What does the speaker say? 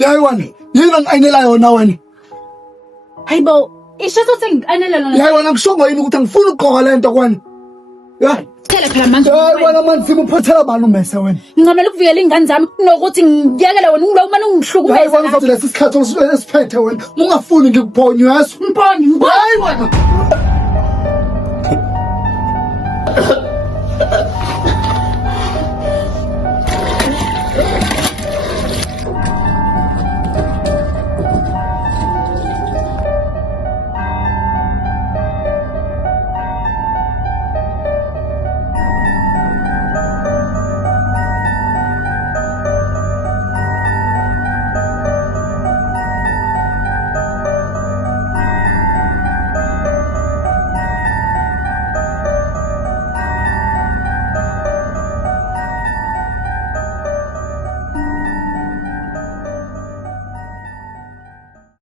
Yayi wena, yini angiqinela yona wena? Hayibo, isho sothi ngiqanela lona. Yayi wena ngisongo yini ukuthi angifuni ukugqoka lento kwena? Ya. Phela phela manje. Yayi wena manje uphathela bani umese wena? Ngincamela ukuvikela ingane zami nokuthi ngiyekele wena ngilo manje Yayi ungihlukumeza. wena uzothi lesi sikhathi esiphethe wena. Ungafuni ngikuphonye yazi. Mphonye, Hayi wena.